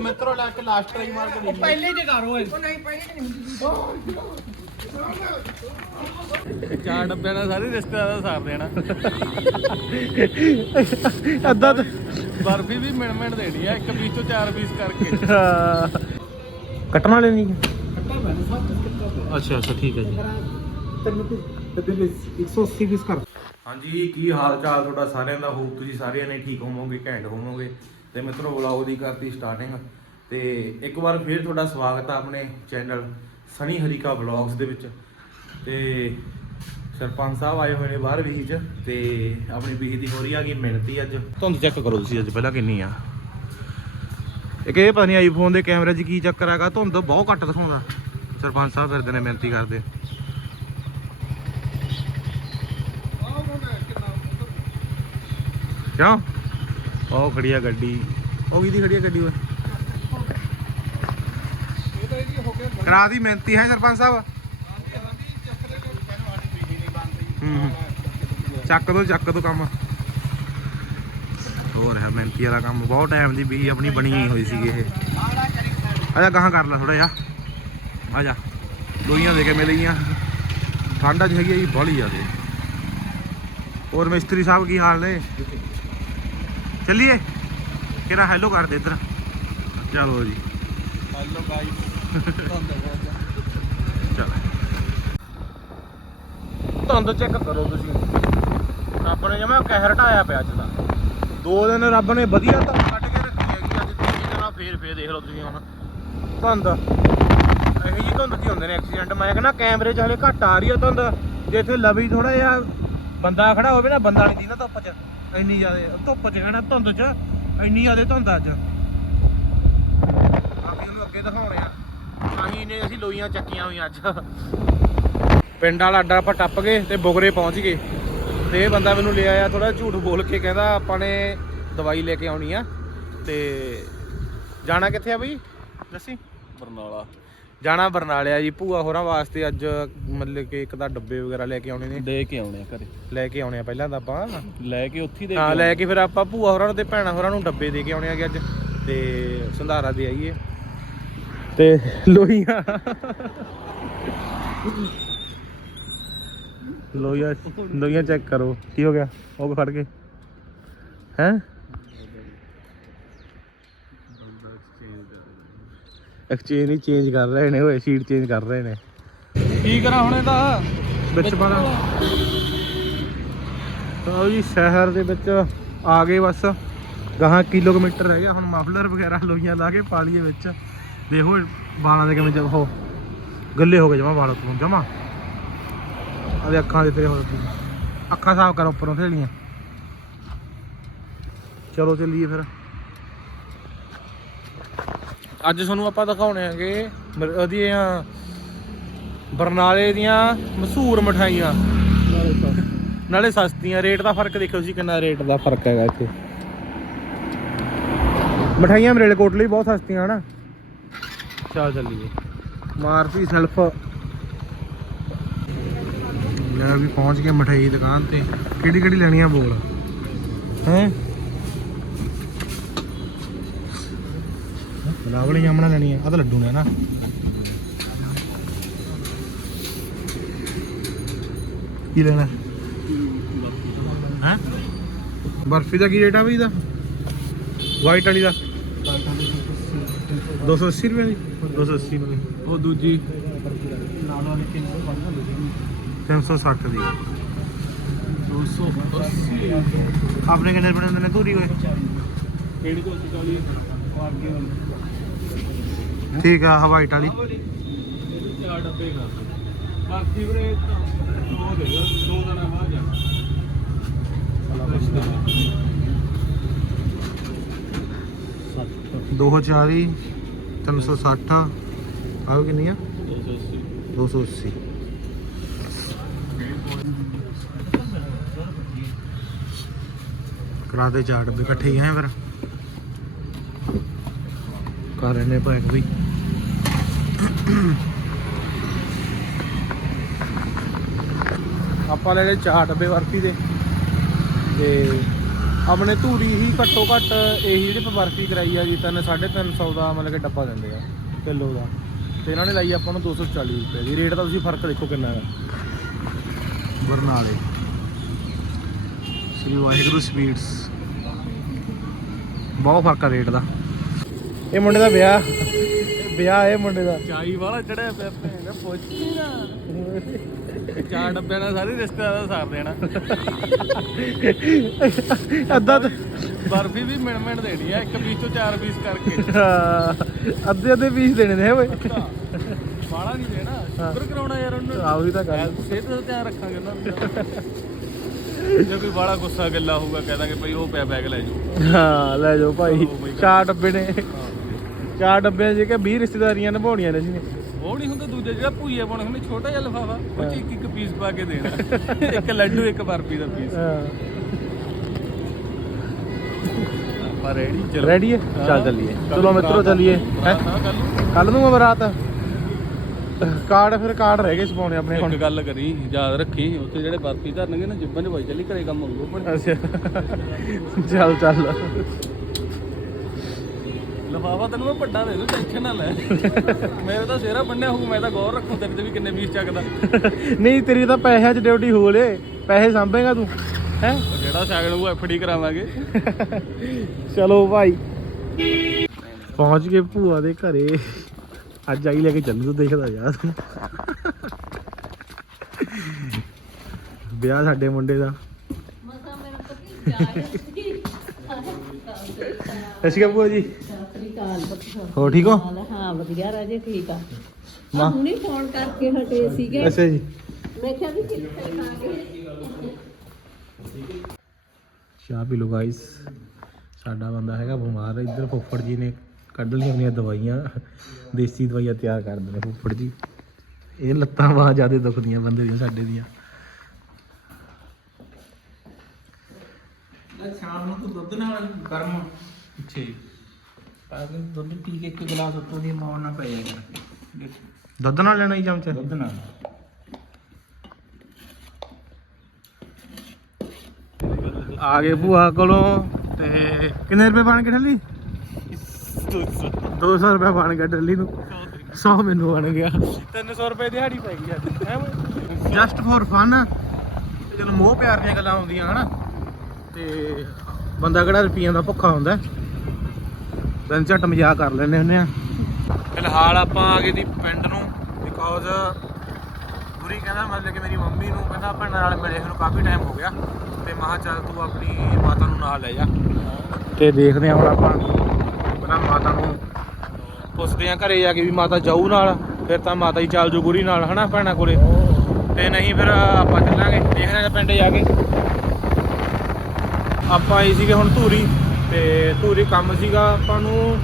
ਮਿੱਤਰੋ ਲੈ ਕੇ last try ਮਾਰ ਕੇ ਦੇਖ ਪਹਿਲੇ ਜੇ ਕਰ ਓਏ। ਚਾਰ ਡੱਬਿਆਂ ਨਾਲ ਸਾਰੇ ਰਿਸ਼ਤੇਦਾਰਾਂ ਦਾ ਸਾਰ ਦੇਣਾ। ਅੱਧਾ ਤਾਂ ਬਰਫੀ ਵੀ ਮਿੰਟ ਮਿੰਟ ਦੇਣੀ ਆ ਇੱਕ ਪੀਸ ਤੋਂ ਚਾਰ ਪੀਸ ਕਰਕੇ। ਕੱਟਣ ਵਾਲੇ ਨਹੀਂ ਅੱਛਾ ਅੱਛਾ ਠੀਕ ਹੈ ਜੀ। ਹਾਂਜੀ ਕੀ ਹਾਲ ਚਾਲ ਤੁਹਾਡਾ ਸਾਰਿਆਂ ਦਾ? ਹੋਪ ਤੁਸੀਂ ਸਾਰਿਆਂ ਨੇ ਠੀਕ ਹੋਵੋਗੇ ਘੈਂਟ ਹੋਵੋਗੇ। ਤੇ ਮਿੱਤਰੋ ਵਲੌਗ ਦੀ ਕਰਤੀ ਸਟਾਰਟਿੰਗ ਤੇ ਇੱਕ ਵਾਰ ਫੇਰ ਤੁਹਾਡਾ ਸਵਾਗਤ ਆ ਆਪਣੇ ਚੈਨਲ ਸਣੀ ਹਰੀਕਾ ਵਲੌਗਸ ਦੇ ਵਿੱਚ। ਤੇ ਸਰਪੰਚ ਸਾਹਿਬ ਆਏ ਹੋਏ ਨੇ ਬਾਹਰ ਵੀਹੀ ਚ ਤੇ ਆਪਣੀ ਵੀਹੀ ਦੀ ਹੋ ਰਹੀ ਆ ਗਈ ਮਿਹਨਤੀ ਅੱਜ। ਧੁੰਦ ਚੈੱਕ ਕਰੋ ਤੁਸੀਂ ਅੱਜ, ਪਹਿਲਾਂ ਕਿੰਨੀ ਆ। ਇੱਕ ਇਹ ਪਤਾ ਨਹੀਂ ਆਈਫੋਨ ਦੇ ਕੈਮਰੇ 'ਚ ਕੀ ਚੱਕਰ ਹੈਗਾ, ਧੁੰਦ ਬਹੁਤ ਘੱਟ ਦਿਖਾਉਂਦਾ। ਸਰਪੰਚ ਸਾਹਿਬ ਫਿਰਦੇ ਨੇ ਮਿਹਨਤੀ ਕਰਦੇ। ਕਿਉਂ? ਉਹ ਖੜੀ ਆ ਗੱਡੀ। ਉਹ ਕਿਹਦੀ ਖੜੀ ਆ ਗੱਡੀ ਓਏ? ਕਰਾ ਦੀ ਮਿਹਨਤੀ ਹੈ ਸਰਪੰਚ ਸਾਹਿਬ? ਹੂੰ। ਚੱਕ ਦੋ ਚੱਕ ਦੋ ਕੰਮ। ਹੋਰ ਹੈ ਮਿਹਨਤੀ ਵਾਲਾ ਕੰਮ। ਬਹੁਤ ਟਾਈਮ ਦੀ ਵੀ ਆਪਣੀ ਬਣੀ ਹੋਈ ਸੀਗੀ ਇਹ। ਆਜਾ ਗਾਹਾਂ ਕਰ ਲੈ ਥੋੜਾ ਜਿਹਾ। ਆਜਾ ਲੋਈਆਂ ਦੇ ਕੇ ਮਿਲੀਆਂ ਠੰਡ ਅੱਜ ਹੈਗੀ ਆ ਜੀ ਬਾਹਲੀ ਜ਼ਿਆਦੇ। ਹੋਰ ਮਿਸਤਰੀ ਸਾਹਿਬ ਕੀ ਹਾਲ ਨੇ? ਚੱਲੀਏ। ਕਿਹੜਾ ਹੈਲੋ ਕਰ ਦੇ ਇੱਧਰ। ਚਲੋ ਜੀ। ਹੈਲੋ ਗਾਈਸ ਚਲ। ਧੁੰਦ ਚੈੱਕ ਕਰੋ ਤੁਸੀਂ। ਰੱਬ ਨੇ ਜਮਾ ਕਹਿਰ ਢਾਇਆ ਪਿਆ ਅੱਜ ਦਾ। ਦੋ ਦਿਨ ਰੱਬ ਨੇ ਵਧੀਆ ਧੁੰਦ ਕੱਢ ਕੇ ਰੱਖੀ ਹੈਗੀ ਅੱਜ ਤੀਜੀ ਦਿਨ ਆ ਫੇਰ ਫੇਰ ਦੇਖ ਲਓ ਤੁਸੀਂ ਹੁਣ। ਧੁੰਦ। ਇਹੋ ਜੀ ਧੁੰਦ ਕੀ ਹੁੰਦੇ ਨੇ ਐਕਸੀਡੈਂਟ ਮੈਂ ਕਹਿੰਦਾ ਕੈਮਰੇ 'ਚ ਹਲੇ ਘੱਟ ਆ ਰਹੀ ਆ ਧੁੰਦ। ਜੇ ਇੱਥੇ ਲਵੀ ਥੋੜਾ ਜਿਹਾ ਬੰਦਾ ਖੜਾ ਹੋਵੇ ਨਾ ਬੰਦਾ ਨਹੀਂ ਦੀਨਾ ਧੁੱਪ 'ਚ। ਇੰਨੀ ਜ਼ਿਆਦਾ ਧੁੱਪ 'ਚ ਕਹਿਣਾ ਧੁੰਦ 'ਚ, ਇੰਨੀ ਜ਼ਿਆਦਾ ਧੁੰਦ ਅੱਜ। ਆਖੀ ਉਹਨੂੰ ਅੱਗੇ ਦਿਖਾਉਣੇ ਆ। ਅਸੀਂ ਨੇ ਅਸੀਂ ਲੋਈਆਂ ਚੱਕੀਆਂ ਹੋਈਆਂ ਅੱਜ। ਪਿੰਡ ਵਾਲਾ ਅੱਡਾ ਆਪਾਂ ਟੱਪ ਗਏ ਤੇ ਬੁਗਰੇ ਪਹੁੰਚ ਗਏ। ਤੇ ਇਹ ਬੰਦਾ ਮੈਨੂੰ ਲੈ ਆਇਆ ਥੋੜਾ ਝੂਠ ਬੋਲ ਕੇ ਕਹਿੰਦਾ ਆਪਾਂ ਨੇ ਦਵਾਈ ਲੈ ਕੇ ਆਉਣੀ ਆ। ਤੇ ਜਾਣਾ ਕਿੱਥੇ ਆ ਬਈ? ਦੱਸੀ। ਬਰਨਾਲਾ। ਜਾਣਾ ਬਰਨਾਲੇ ਆ ਜੀ ਭੂਆ ਹੋਰਾਂ ਵਾਸਤੇ ਅੱਜ ਮਤਲਬ ਕਿ ਇੱਕ ਤਾਂ ਡੱਬੇ ਵਗੈਰਾ ਲੈ ਕੇ ਆਉਣੇ ਨੇ। ਦੇ ਕੇ ਆਉਣੇ ਆ ਘਰੇ। ਲੈ ਕੇ ਆਉਣੇ ਆ ਪਹਿਲਾਂ ਤਾਂ ਆਪਾਂ। ਲੈ ਕੇ ਉੱਥੇ ਹੀ ਦੇ ਹਾਂ ਲੈ ਕੇ ਫਿਰ ਆਪਾਂ ਭੂਆ ਹੋਰਾਂ ਨੂੰ ਤੇ ਭੈਣਾਂ ਹੋਰਾਂ ਨੂੰ ਡੱਬੇ ਦੇ ਕੇ ਆਉਣੇ ਆਗੇ ਅੱਜ। ਤੇ ਸੰਧਾਰਾ ਦੇ ਆਈਏ। ਤੇ ਲੋਹੀਆਂ। ਲੋਹੀਆਂ ਲੋਹੀਆਂ ਚੈੱਕ ਕਰੋ। ਕੀ ਹੋ ਗਿਆ? ਉਹ ਫੜ ਕੇ ਹੈ? ਐਕਸਚੇਂਜ ਨਹੀਂ ਚੇਂਜ ਕਰ ਰਹੇ ਨੇ ਓਏ ਸੀਟ ਚੇਂਜ ਕਰ ਰਹੇ ਨੇ। ਕੀ ਕਰਾਂ ਹੁਣ ਇਹਦਾ ਵਿੱਚ ਪਾਣਾ ਤਾਂ ਜੀ ਸ਼ਹਿਰ ਦੇ ਵਿੱਚ ਆ ਗਏ ਬਸ। ਗਾਹਾਂ ਕਿਲੋਮੀਟਰ ਰਹਿ ਗਿਆ ਹੁਣ ਮਫਲਰ ਵਗੈਰਾ ਲੋਈਆਂ ਲਾ ਕੇ ਪਾ ਲਈਏ ਵਿੱਚ। ਦੇਖੋ ਬਾਲਾਂ ਦੇ ਕਿਵੇਂ ਜ- ਉਹ ਗੱਲੇ ਹੋ ਗਏ ਜਮਾ ਵਾਲ ਤੋਂ ਜਮਾ। ਆਦੇ ਅੱਖਾਂ ਦੇ ਤੇਰੇ ਹੋ ਅੱਖਾਂ ਸਾਫ਼ ਕਰ ਉੱਪਰੋਂ ਥੇਲੀਆਂ। ਚਲੋ ਚੱਲੀਏ ਫਿਰ। ਅੱਜ ਤੁਹਾਨੂੰ ਆਪਾਂ ਦਿਖਾਉਣੇ ਆਂਗੇ ਉਹਦੀਆਂ ਬਰਨਾਲੇ ਦੀਆਂ ਮਸ਼ਹੂਰ ਮਠਾਈਆਂ ਨਾਲੇ ਸਸਤੀਆਂ, ਰੇਟ ਦਾ ਫ਼ਰਕ ਦੇਖੋ ਤੁਸੀਂ ਕਿੰਨਾ ਰੇਟ ਦਾ ਫ਼ਰਕ ਹੈਗਾ ਇੱਥੇ। ਮਠਾਈਆਂ ਮਰੇਲ ਕੋਟਲੀ ਬਹੁਤ ਸਸਤੀਆਂ, ਹਨਾ? ਚੱਲ ਚੱਲੀਏ। ਮਾਰਤੀ ਸੈਲਫ। ਲੈ ਵੀ ਪਹੁੰਚ ਗਏ ਮਠਾਈ ਦੀ ਦੁਕਾਨ ਤੇ। ਕਿਹੜੀ ਕਿਹੜੀ ਲੈਣੀ ਆ ਬੋਲ? ਹੈ? ਰਾਵਲੀ ਜਾਮਣਾ ਲੈਣੀ ਆ। ਆ ਤਾਂ ਲੱਡੂ ਨੇ ਨਾ। ਕੀ ਲੈਣਾ? ਹੈ? ਬਰਫੀ ਦਾ ਕੀ ਰੇਟ ਆ ਵੀ ਇਹਦਾ? ਵਾਈਟ ਵਾਲੀ ਦਾ? 280 ਰੁਪਏ ਦੀ 280 ਰੁਪਏ ਉਹ ਦੂਜੀ। 360 ਦੀ। 280 ਆਪਣੇ ਕਿੰਨੇ ਬਣੇ ਹੁੰਦੇ ਨੇ? ਧੂਰੀ ਹੋਏ। ਕਿਹੜੀ ਕੋਲ ਚਲੀ? ਅੱਗੇ ਠੀਕ ਆ ਵਾਈਟ ਵਾਲੀ ਚਾਰ ਡੱਬੇ ਕਰ ਬਾਕੀ ਵੀਰੇ ਤਾਂ ਉਹ ਦੇ ਦੋ ਦਿਨਾਂ ਬਾਅਦ ਜਾਣਾ। ਦੋ ਹਜ਼ਾਰ ਚਾਲੀ 360 ਆਹ ਕਿੰਨੀ ਆ? 280 ਕਰਾ ਦੇ ਚਾਰ ਡੱਬੇ ਇਕੱਠੇ ਹੀ ਆ ਫਿਰ। ਕਰ ਰਹੇ ਨੇ ਭਾਈ ਵੀ ਆਪਾਂ ਲੈ ਲਏ ਚਾਰ ਡੱਬੇ ਬਰਫੀ ਦੇ। ਤੇ ਆਪਣੇ ਧੂਰੀ ਹੀ ਘੱਟੋ ਘੱਟ ਇਹੀ ਜਿਹੜੀ ਬਰਫੀ ਕਰਾਈ ਆ ਜੀ ਤਿੰਨ 350 ਦਾ ਮਤਲਬ ਕਿ ਡੱਬਾ ਦਿੰਦੇ ਆ ਕਿਲੋ ਦਾ। ਤੇ ਇਹਨਾਂ ਨੇ ਲਾਈ ਆਪਾਂ ਨੂੰ 240 ਰੁਪਏ ਦੀ। ਰੇਟ ਦਾ ਤੁਸੀਂ ਫ਼ਰਕ ਦੇਖੋ ਕਿੰਨਾ ਹੈ। ਬਰਨਾਲੇ। ਸ੍ਰੀ ਵਾਹਿਗੁਰੂ ਸਵੀਟਸ। ਬਹੁਤ ਫ਼ਰਕ ਆ ਰੇਟ ਦਾ। ਇਹ ਮੁੰਡੇ ਦਾ ਵਿਆਹ। ਵਿਆਹ ਇਹ ਮੁੰਡੇ ਦਾ। ਚਾਈ ਵਾਲਾ ਚੜਿਆ ਪਿਆ ਭੈਣ ਪੁੱਛੀ ਨਾ ਚਾਰ ਡੱਬਿਆਂ ਨਾਲ ਸਾਰੇ ਰਿਸ਼ਤੇਦਾਰ ਦਾ ਸਾਰ ਦੇਣਾ। ਅੱਧਾ ਤਾਂ- ਬਰਫੀ ਵੀ ਮਿਣ ਮਿਣ ਦੇਣੀ ਆ ਇੱਕ ਪੀਸ ਤੋਂ ਚਾਰ ਪੀਸ ਕਰਕੇ। ਹਾਂ, ਅੱਧੇ ਅੱਧੇ ਪੀਸ ਦੇਣੇ ਨੇ ਓਏ ਬਾਲਾ ਨਹੀਂ ਦੇਣਾ ਸ਼ੁਕਰ ਕਰਾਉਣਾ ਯਾਰ ਉਹਨੂੰ। ਆਹ ਤਾਂ ਗੱਲ। ਸਿਹਤ ਦਾ ਧਿਆਨ ਰੱਖਾਂਗੇ ਉਹਨਾਂ ਦਾ ਜੇ ਕੋਈ ਬਾਲਾ ਗੁੱਸਾ ਗੱਲਾ ਹੋਊਗਾ ਕਹਿ ਦਾਂਗੇ ਭਈ ਉਹ ਪਿਆ ਬੈਗ ਲੈ ਜਾਓ। ਹਾਂ ਲੈ ਜਾਓ ਭਾਈ। ਬਈ ਚਾਰ ਡੱਬੇ ਨੇ। ਚਾਰ ਡੱਬੇ ਜੇ ਕਿ 20 ਰਿਸ਼ਤੇਦਾਰੀਆਂ ਨਿਭਾਉਣੀਆਂ ਨੇ ਜੀ। ਨੇ ਉਹ ਨਹੀਂ ਹੁੰਦਾ ਦੂਜਾ ਜਿਹੜਾ ਭੂਏ ਪਾਉਣੇ ਹੁੰਦੇ ਛੋਟਾ ਜਿਹਾ ਲਫਾਫਾ ਉਹ ਚ ਇੱਕ ਇੱਕ ਪੀਸ ਪਾ ਕੇ ਦੇਣਾ। ਇੱਕ ਲੱਡੂ ਇੱਕ ਬਰਫੀ ਦਾ ਪੀਸ ਹਾਂ। ਆਪਾਂ ਰੈਡੀ ਚਲੋ। ਰੈਡੀ ਹੈ? ਚੱਲ ਚੱਲੀਏ। ਚਲੋ ਮਿੱਤਰੋ ਚੱਲੀਏ? ਕੱਲ ਨੂੰ। ਆ ਬਰਾਤ। ਕਾਰਡ ਫਿਰ ਕਾਰਡ ਰਹਿ ਗਏ ਸਪਾਉਣੇ ਆਪਣੇ ਹੁਣ। ਇੱਕ ਗੱਲ ਕਰੀ ਯਾਦ ਰੱਖੀ ਉੱਥੇ ਜਿਹੜੇ ਬਰਫੀ ਧਰਨਗੇ ਨਾ ਜਿੱਬਾਂ ਚ ਭਾਈ ਚੱਲੀ ਘਰੇ ਕੰਮ ਹੋਊਗਾ। ਅੱਛਾ। ਚੱਲ ਚੱਲ। ਲਫਾਫਾ ਤੈਨੂੰ ਮੈਂ ਵੱਡਾ ਦੇ ਦੂੰ ਟੈਨਸ਼ਨ ਨਾ ਲੈ। ਮੇਰੇ ਤਾਂ ਸਿਹਰਾ ਬੰਨਿਆ ਹੋਊ ਮੈਂ ਤਾਂ ਗੌਰ ਰੱਖੂ ਤੇਰੇ ਤੇ ਵੀ ਕਿੰਨੇ ਪੀਸ ਚੱਕਦਾ। ਨਹੀਂ ਤੇਰੀ ਤਾਂ ਪੈਸਿਆਂ 'ਚ ਡਿਊਟੀ ਹੋ ਲੇ ਪੈਸੇ ਸਾਂਭੇਗਾ ਤੂੰ ਹੈ? ਜਿਹੜਾ ਸਾਗਣ ਉਹ ਐਫਡੀ ਕਰਾਵਾਂਗੇ। ਚਲੋ ਭਾਈ। ਪਹੁੰਚ ਗਏ ਭੂਆ ਦੇ ਘਰੇ। ਅੱਜ ਆਈ ਲੈ ਕੇ ਚੱਲੂ ਤੂੰ ਦੇਖਦਾ ਯਾਰ। ਵਿਆਹ ਸਾਡੇ ਮੁੰਡੇ ਦਾ। ਮਸਾ ਮੇਰਾ ਪਤੀ ਜਾ ਰਹੀ ਸਤਿ ਸ਼੍ਰੀ ਅਕਾਲ ਭੂਆ ਜੀ। ਹੋ ਠੀਕ ਹੋ? ਹਾਂ ਵਧੀਆ ਰਾਜੇ ਠੀਕ ਆ। ਆ ਹੁਣੀ ਫੋਨ ਕਰਕੇ ਹਟੇ ਸੀਗੇ। ਅੱਛਾ ਜੀ। ਮੈਂ ਕਿਹਾ ਵੀ ਕਿੱਥੇ ਖਾਂਗੇ ਚਾਹ ਪੀ ਲਓ ਗਾਇਸ ਸਾਡਾ ਬੰਦਾ ਹੈਗਾ ਬਿਮਾਰ ਇੱਧਰ ਫੁੱਫੜ ਜੀ ਨੇ ਕੱਢ ਲਈਆਂ ਆਪਣੀਆਂ ਦਵਾਈਆਂ। ਦੇਸੀ ਦਵਾਈਆਂ ਤਿਆਰ ਕਰਦੇ ਨੇ ਫੁੱਫੜ ਜੀ। ਇਹ ਲੱਤਾਂ ਬਾਹਾਂ ਜ਼ਿਆਦਾ ਦੁਖਦੀਆਂ ਬੰਦੇ ਦੀਆਂ ਸਾਡੇ ਦੀਆਂ। ਸ਼ਾਮ ਨੂੰ ਤੂੰ ਦੁੱਧ ਨਾਲ ਗਰਮ ਅੱਛਾ ਕੇ ਦੁੱਧ ਪੀ ਕੇ ਇੱਕ ਗਲਾਸ ਉੱਤੋਂ ਦੀ ਮੌਣ ਨਾ ਪੈ ਜਾਏਗਾ। ਦੇਖ, ਦੁੱਧ ਨਾਲ ਲੈਣਾ ਹੀ ਚਮਚਾ ਦੁੱਧ ਨਾਲ। ਆ ਗਏ ਭੂਆ ਕੋਲੋਂ ਤੇ ਕਿੰਨੇ ਰੁਪਏ ਬਣ ਕੇ ਠੱਲੀ 200 ਰੁਪਏ ਬਣ ਗਿਆ ਠੱਲੀ ਨੂੰ। 100 ਮੈਨੂੰ ਬਣ ਗਿਆ। 300 ਰੁਪਏ ਦਿਹਾੜੀ ਪੈ ਗਈ ਅੱਜ ਹੈ ਜਸਟ ਫॉर ਫਨ ਜਦੋਂ ਮੋਹ ਪਿਆਰ ਦੀਆਂ ਗੱਲਾਂ ਹੁੰਦੀਆਂ ਹਨਾ ਤੇ ਬੰਦਾ ਕਿਹੜਾ ਰੁਪਈਆਂ ਦਾ ਭੁੱਖਾ ਹੁੰਦਾ। ਦਿਨ ਝੱਟ ਮਜ਼ਾਕ ਕਰ ਲੈਂਦੇ ਹੁੰਦੇ ਆ। ਫਿਲਹਾਲ ਆਪਾਂ ਆ ਗਏ ਦੀ ਪਿੰਡ ਨੂੰ ਬਿਕੋਜ਼ ਗੁਰੀ ਕਹਿੰਦਾ ਮਤਲਬ ਕਿ ਮੇਰੀ ਮੰਮੀ ਨੂੰ ਕਹਿੰਦਾ ਭੈਣਾਂ ਨਾਲ ਮਿਲੇ ਨੂੰ ਕਾਫੀ ਟਾਈਮ ਹੋ ਗਿਆ। ਤੇ ਮਹਾ ਚੱਲ ਤੂੰ ਆਪਣੀ ਮਾਤਾ ਨੂੰ ਨਾਲ ਲੈ ਜਾ। ਤੇ ਦੇਖਦੇ ਹਾਂ ਹੁਣ ਆਪਾਂ ਪਹਿਲਾਂ ਮਾਤਾ ਨੂੰ ਪੁੱਛਦੇ ਹਾਂ ਘਰੇ ਜਾ ਕੇ ਵੀ ਮਾਤਾ ਜਾਊ ਨਾਲ ਫਿਰ ਤਾਂ ਮਾਤਾ ਹੀ ਚੱਲ ਜੂ ਗੁਰੀ ਨਾਲ ਹਨਾ ਭੈਣਾਂ ਕੋਲੇ? ਤੇ ਨਹੀਂ ਫਿਰ ਆਪਾਂ ਚੱਲਾਂਗੇ ਦੇਖਦੇ ਹਾਂ ਪਿੰਡ ਜਾ ਕੇ। ਆਪਾਂ ਆਏ ਸੀਗੇ ਹੁਣ ਧੂਰੀ। ਤੇ ਧੂਰੀ ਕੰਮ ਸੀਗਾ ਆਪਾਂ ਨੂੰ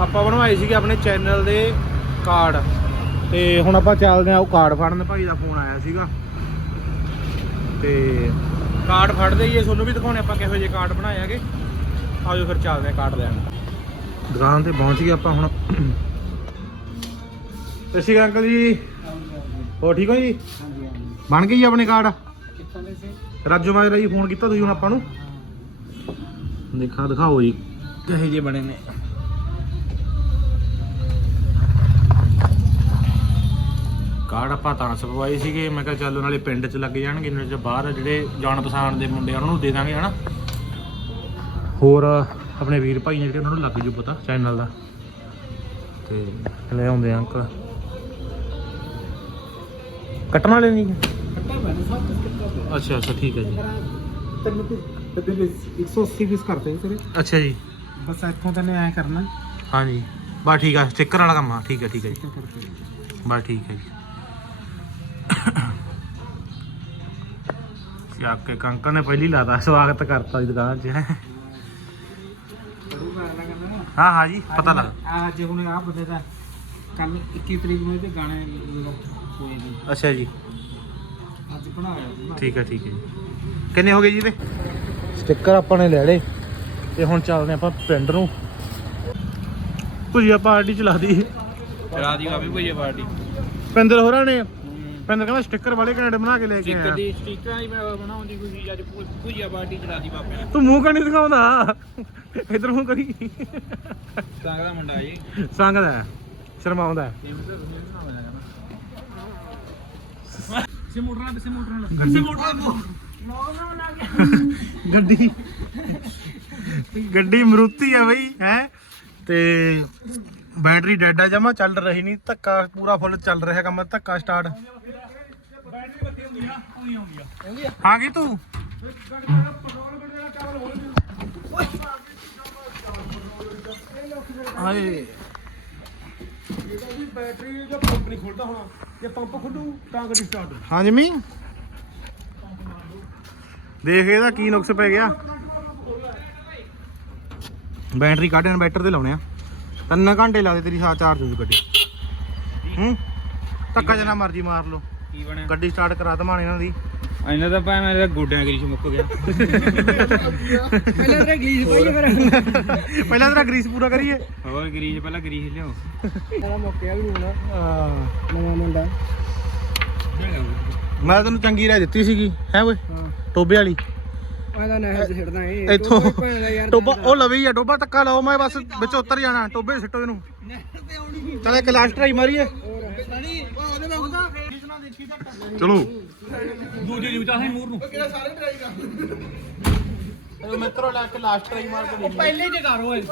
ਆਪਾਂ ਬਣਵਾਏ ਸੀਗੇ ਆਪਣੇ ਚੈਨਲ ਦੇ ਕਾਰਡ ਤੇ ਹੁਣ ਆਪਾਂ ਚੱਲਦੇ ਆ ਉਹ ਕਾਰਡ ਫੜਨ ਭਾਈ ਦਾ ਫੋਨ ਆਇਆ ਸੀਗਾ। ਤੇ ਕਾਰਡ ਫੜਦੇ ਹੀ ਇਹ ਤੁਹਾਨੂੰ ਵੀ ਦਿਖਾਉਣੇ ਆਪਾਂ ਕਿਹੋ ਜਿਹੇ ਕਾਰਡ ਬਣਾਏ ਹੈਗੇ। ਆਜੋ ਫਿਰ ਚੱਲਦੇ ਆ ਕਾਰਡ ਲੈਣ। ਦੁਕਾਨ ਤੇ ਪਹੁੰਚ ਗਏ ਆਪਾਂ ਹੁਣ। ਸਤਿ ਸ਼੍ਰੀ ਅਕਾਲ ਅੰਕਲ ਜੀ। ਹੋ ਠੀਕ ਹੋ ਜੀ? ਬਣ ਗਏ ਜੀ ਆਪਣੇ ਕਾਰਡ ਕਿੱਥੋਂ ਦੇ ਸੀ? ਰਾਜੂ ਮਾਜਰਾ ਜੀ ਫੋਨ ਕੀਤਾ ਤੁਸੀਂ ਹੁਣ ਆਪਾਂ ਨੂੰ? ਦੇਖਾ ਦਿਖਾਓ ਜੀ। ਕਿਹੋ ਜਿਹੇ ਬਣੇ ਨੇ। ਕਾਰਡ ਆਪਾਂ ਤਾਂ ਸਪਵਾਏ ਸੀਗੇ। ਮੈਂ ਕਿਹਾ ਚੱਲ ਨਾਲੇ ਪਿੰਡ 'ਚ ਲੱਗ ਜਾਣਗੇ ਨਾਲੇ ਚ ਬਾਹਰ ਜਿਹੜੇ ਜਾਣ ਪਛਾਣ ਦੇ ਮੁੰਡੇ ਉਹਨਾਂ ਨੂੰ ਦੇ ਦਾਂਗੇ ਹਨਾ? ਹੋਰ ਆਪਣੇ ਵੀਰ ਭਾਈ ਨੇ ਜਿਹੜੇ ਉਹਨਾਂ ਨੂੰ ਲੱਗ ਜੂ ਪਤਾ ਚੈਨਲ ਦਾ। ਤੇ ਲੈ ਆਉਂਦੇ ਆ ਅੰਕਲ। ਕੱਟਣ ਵਾਲੇ ਨਹੀਂ? ਕੱਟਾ ਬਣ ਸਭ ਕੁਝ ਕੱਟਾ ਪਿਆ ਅੱਛਾ ਅੱਛਾ ਠੀਕ ਹੈ ਜੀ। ਤੈਨੂੰ ਤੇ ਤੇਰੇ 180 ਪੀਸ ਕਰਤੇ ਤੇਰੇ। ਅੱਛਾ ਜੀ। ਬਸ ਇੱਥੋਂ ਤੈਨੇ ਐ ਕਰਨਾ। ਹਾਂਜੀ। ਬਸ ਠੀਕ ਆ ਸਟicker ਵਾਲਾ ਕੰਮ ਆ। ਠੀਕ ਹੈ ਠੀਕ ਹੈ ਜੀ। ਬਸ ਠੀਕ ਹੈ ਜੀ। ਚੱਕ ਕੇ ਕੰਕਾ ਨੇ ਪਹਿਲੀ ਲਾਤਾ ਸਵਾਗਤ ਕਰਤਾ ਜੀ ਦੁਕਾਨ 'ਚ। ਸ਼ੁਰੂ ਕਰਨਾ ਕਰਨਾ ਨਾ। ਹਾਂ ਹਾਂ ਜੀ ਪਤਾ ਲੱਗ ਆ ਜੇ ਹੁਣ ਆ ਬੰਦੇ ਦਾ ਕੱਲ 21 ਤਰੀਕ ਨੂੰ ਇਹਦੇ ਗਾਣੇ ਹੋਏ ਨੇ। ਅੱਛਾ ਜੀ। ਅੱਜ ਬਣਾਇਆ। ਠੀਕ ਹੈ ਠੀਕ ਹੈ ਜੀ। ਕਿੰਨੇ ਹੋ ਗਏ ਜੀ ਤੇ ਸਟicker ਆਪਾਂ ਨੇ ਲੈ ਲਏ। ਤੇ ਹੁਣ ਚੱਲਦੇ ਆਪਾਂ ਪਿੰਡ ਨੂੰ। ਭੁਜੀਆ ਪਾਰਟੀ ਚਲਾ ਦੀ। ਰਾਜੀ ਕਾਫੀ ਭਈਆ ਪਾਰਟੀ। ਪਿੰਦਰ ਹੋਰਾਂ ਨੇ। ਪਿੰਦਰ ਕਹਿੰਦਾ ਸਟicker ਵਾਲੇ ਘੈਂਟ ਬਣਾ ਕੇ ਲੈ ਕੇ ਸਟicker ਆਇਆ। ਦੀ ਸਟickਰਾਂ ਦੀ ਮੈਂ ਬਣਾਉਂਦੀ ਕੋਈ ਚੀਜ਼ ਅੱਜ ਪੂਜਾ ਪਾਰਟੀ ਚਲਾਦੀ ਬਾਪੇ ਨੇ। ਤੂੰ ਮੂੰਹ ਕਾ ਨਹੀਂ ਦਿਖਾਉਂਦਾ? ਇਧਰ ਮੂੰਹ ਕਰੀ। ਸੰਗ ਦਾ ਮੁੰਡਾ ਜੀ ਸੰਗਦਾ ਹੈ, ਸ਼ਰਮਾਉਂਦਾ ਸੇ ਮੋਟਰਾਂ ਤੇ ਸੇ ਮੋਟਰਾਂ ਸੇ ਮੋਟਰਾਂ ਗੱਡੀ ਗੱਡੀ ਮਰੂਤੀ ਆ ਬਈ ਹੈ? ਤੇ ਬੈਟਰੀ ਡੈਡ ਆ ਜਮਾ ਚੱਲ ਰਹੀ ਨਹੀਂ ਧੱਕਾ ਪੂਰਾ ਫੁੱਲ ਚੱਲ ਰਿਹਾ ਕੰਮ ਧੱਕਾ ਸਟਾਰਟ ਆ ਗਈ ਤੂੰ? ਹਾਏ। ਬੈਟਰੀ ਦਾ ਪੰਪ ਨਹੀਂ ਖੁੱਲਦਾ ਹੋਣਾ ਜੇ ਪੰਪ ਖੁੱਲੂ ਤਾਂ ਗੱਡੀ ਸਟਾਰਟ ਹਾਂ ਜਮੀ ਦੇਖ ਇਹਦਾ ਕੀ ਨੁਕਸ ਪੈ ਗਿਆ। ਬੈਟਰੀ ਕੱਢ ਇਨਵਰਟਰ ਤੇ ਲਾਉਣੇ ਆ। ਤਿੰਨ ਘੰਟੇ ਲਾ ਦੇ ਤੇਰੀ ਸਾ ਚਾਰਜ ਹੋ ਜੂ ਗੱਡੀ। ਹੂੰ? ਧੱਕਾ ਜਨਾ ਮਰਜ਼ੀ ਮਾਰ ਲਓ। ਕੀ ਬਣਿਆ? ਗੱਡੀ ਸਟਾਰਟ ਕਰਾ ਦਮਾਣ ਇਹਨਾਂ ਦੀ। ਇਹਨਾਂ ਦਾ ਭਾਵੇਂ ਮੇਰੇ ਗੋਡਿਆਂ ਗਰੀਸ ਮੁੱਕ ਗਿਆ। ਪਹਿਲਾਂ ਤੇਰਾ ਗਰੀਸ ਪਾਈਏ ਫਿਰ ਪਹਿਲਾਂ ਤੇਰਾ ਗਰੀਸ ਪੂਰਾ ਕਰੀਏ। ਹੋਰ ਗਰੀਸ ਪਹਿਲਾਂ ਗਰੀਸ ਲਿਆਓ। ਨਵਾਂ ਮੁੰਡਾ। ਮੈਂ ਤੈਨੂੰ ਚੰਗੀ ਰਾਇ ਦਿੱਤੀ ਸੀਗੀ। ਹੈ ਓਏ। ਟੋਬੇ ਵਾਲੀ। ਨਹਿਰ ਏ ਇੱਥੋਂ ਟੋਬਾ ਉਹ ਲਵੇ ਹੀ ਆ ਟੋਬਾ ਧੱਕਾ ਲਾਓ ਮੈਂ ਬਸ ਵਿੱਚ ਉਤਰ ਜਾਣਾ ਟੋਬੇ ਸਿੱਟੋ ਇਹਨੂੰ। ਚਲ ਇੱਕ ਲਾਸਟ ਟਰਾਈ ਮਾਰੀਏ। ਚਲੋ। ਦੂਜੇ ਜੂ ਚਾਹੇ ਮੂਰ ਨੂੰ। ਮਿੱਤਰੋ ਲਾ ਕੇ ਲਾਸਟ ਟਰਾਈ ਮਾਰ ਕੇ ਪਹਿਲੇ ਚ ਕਰ ਓਏ।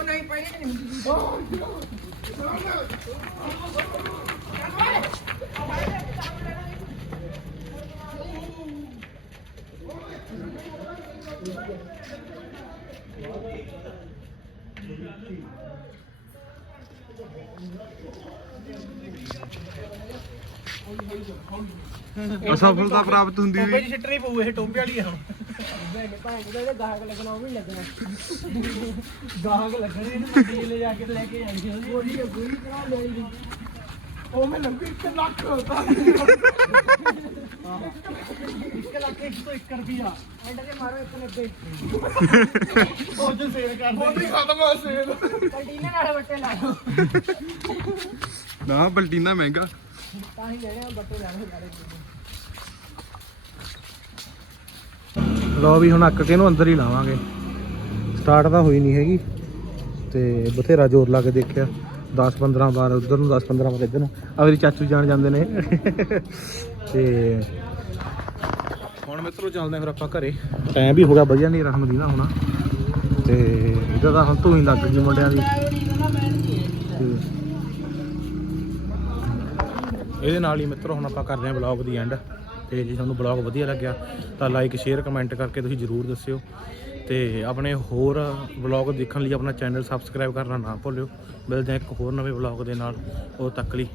ਅਸਫਲਤਾ ਪ੍ਰਾਪਤ ਹੁੰਦੀ ਟੋਬੇ 'ਚ ਸਿੱਟਣੀ ਪਊ ਇਹ ਟੋਬੇ ਵਾਲੀ ਆ ਹੁਣ। ਗਾਹਕ ਲੱਗਣਾ ਉਹ ਵੀ ਲੱਗਣਾ ਗਾਹਕ ਲੱਗਣੇ ਇਹਨੂੰ ਮੰਡੀ ਲੈ ਜਾ ਕੇ ਲੈ ਕੇ ਜਾਣੀ ਉਹਦੀ ਪੂਰੀ ਕਰਾ ਲਈ। ਉਹ ਮੈਂ ਲੰਬੀ 1 ਲੱਖ ਹੁੰਦਾ 1 ਲੱਖ 101 ਰੁਪਿਆ ਐਂਡ ਤੇ ਮਾਰੋ 190 ਉਹ ਜੋ ਸੇਲ ਕਰਦੇ ਉਹ ਵੀ ਖਤਮ ਹੋ ਸੇਲ ਕੰਟੀਨੇ ਨਾਲ ਬੱਟੇ ਲਾਓ ਨਾ, ਬਲਟੀਨਾ ਮਹਿੰਗਾ। ਤਾਂ ਹੀ ਲੈਣੇ ਬੱਟੇ ਲਾਣੇ ਸਾਰੇ ਲੋ ਵੀ, ਹੁਣ ਅੱਕ ਕੇ ਇਹਨੂੰ ਅੰਦਰ ਹੀ ਲਾਵਾਂਗੇ। ਸਟਾਰਟ ਤਾਂ ਹੋਈ ਨਹੀਂ ਹੈਗੀ, ਤੇ ਬਥੇਰਾ ਜ਼ੋਰ ਲਾ ਕੇ ਦੇਖਿਆ। 10 15 ਵਾਰ, ਉਧਰ ਨੂੰ 10 15 ਵਾਰ, ਇੱਧਰ ਨੂੰ। ਅਗਲੀ ਚਾਚੂ ਜਾਣ ਜਾਂਦੇ ਨੇ। ਤੇ ਹੁਣ ਮਿੱਤਰੋ ਚੱਲਦੇ ਆਂ ਫਿਰ ਆਪਾਂ ਘਰੇ। ਟਾਈਮ ਵੀ ਹੋ ਗਿਆ, ਵਧੀਆ ਨਹੀਂ ਰਸਮ ਦੀ ਨਾ ਹੋਣਾ। ਤੇ ਇਹਦਾ ਤਾਂ ਹੁਣ ਧੂਈ ਲੱਗ ਗਈ ਮੁੰਡਿਆਂ ਦੀ। ਤੇ ਇਹਦੇ ਨਾਲ ਹੀ ਮਿੱਤਰੋ ਹੁਣ ਆਪਾਂ ਕਰਦੇ ਹਾਂ ਬਲੌਗ ਦੀ ਐਂਡ ਤੇ ਜੇ ਤੁਹਾਨੂੰ ਬਲੌਗ ਵਧੀਆ ਲੱਗਿਆ ਤਾਂ ਲਾਈਕ ਸ਼ੇਅਰ ਕਮੈਂਟ ਕਰਕੇ ਤੁਸੀਂ ਜਰੂਰ ਦੱਸਿਓ। ਤੇ ਆਪਣੇ ਹੋਰ ਬਲੌਗ ਦੇਖਣ ਲਈ ਆਪਣਾ ਚੈਨਲ ਸਬਸਕ੍ਰਾਈਬ ਕਰਨਾ ਨਾ ਭੁੱਲਿਓ। ਮਿਲਦੇ ਹਾਂ ਇੱਕ ਹੋਰ ਨਵੇਂ ਬਲੌਗ ਦੇ ਨਾਲ। ਉਹ ਤੱਕ ਲਈ